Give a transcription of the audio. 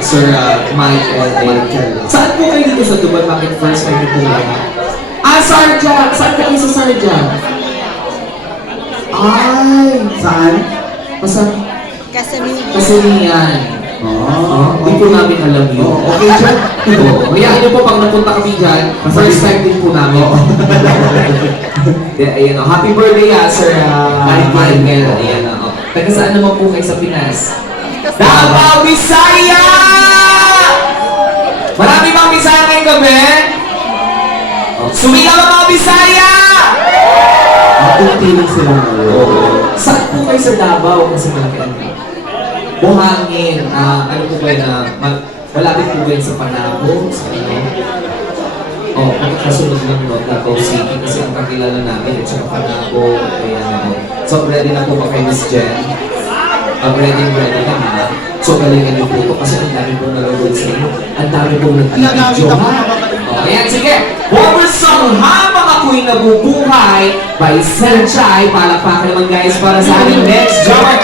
Sir Michael. Saan po kayo dito sa Dubai? Bakit first time po lang? Sarja! Saan kayo sa Sarja? Ay! Saan? Kasamihan. Hindi po namin alam yun. Okay dyan? Hayaan niyo po pag napunta kami dyan, first time din po namin. Ayan o. Happy birthday Sir Michael. Ayan o. Taga saan naman po kayo sa Pinas? Davao, Bisaya! Marami bang Bisaya ngayong gabi? Sumigaw ang mga Bisaya! Matunti lang sila. Saan po kayo sa Davao? Kasi buhangin. Ano po kayo na malapit po kayo sa Panabo? Sa pagkakasunod ng Davao City kasi ang kakilala namin at saka Panabo. So ready na po ba kayo Miss Jen? Ready na ha? So galingan niyo po ito kasi ang dami po nalagod sa inyo. Ang dami po nag-video ha? Ayan, sige! Over song Habang Ako'y Nabubuhay by Sanchay. Palakpakan naman guys para sa aming next drummer.